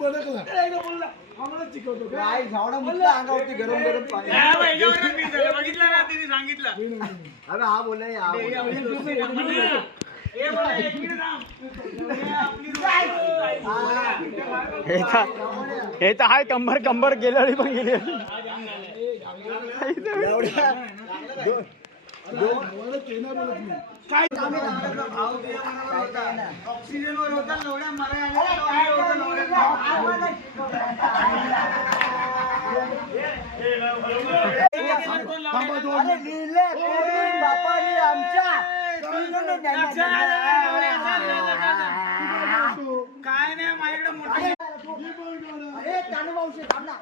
बडकला आम्हाला चिकवतो काय झावडा मुतला अंगावरती गरम गरम पाणी बघितलं ना तिने सांगितलं. अरे हा बोलला हे तर हाय कंबर कंबर गेल्यावेळी पण गेली ऑक्सिजनवर होता लवड्या मारा बापाने आमच्या काय नाही माझ्याकडे मोठी अरे तानुभाऊशी थांब ना